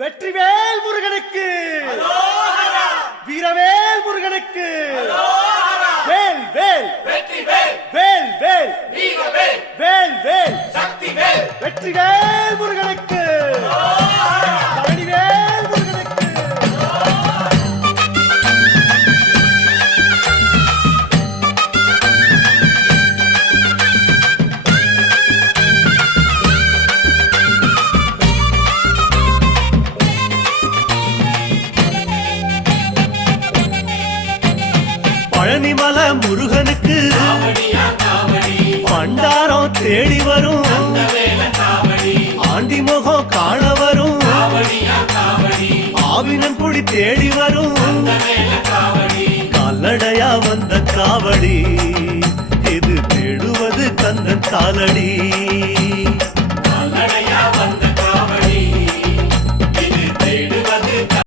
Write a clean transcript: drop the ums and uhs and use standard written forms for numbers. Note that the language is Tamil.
வெற்றிவேல் முருகனுக்கு, வீரவேல் முருகனுக்கு, வேல் வேல் வேல் வேல் வேல் வேல் வெற்றிவேல் முருகனுக்கு, பழனிவேல் முருகனுக்கு. பழனிமல முருகனுக்கு பண்டாரம் தேடி வரும், ஆண்டி முகம் காண வரும், ஆவினன் குடி தேடி வரும், கால்நடையா வந்த காவடி இது தேடுவது கந்தன் காலடி.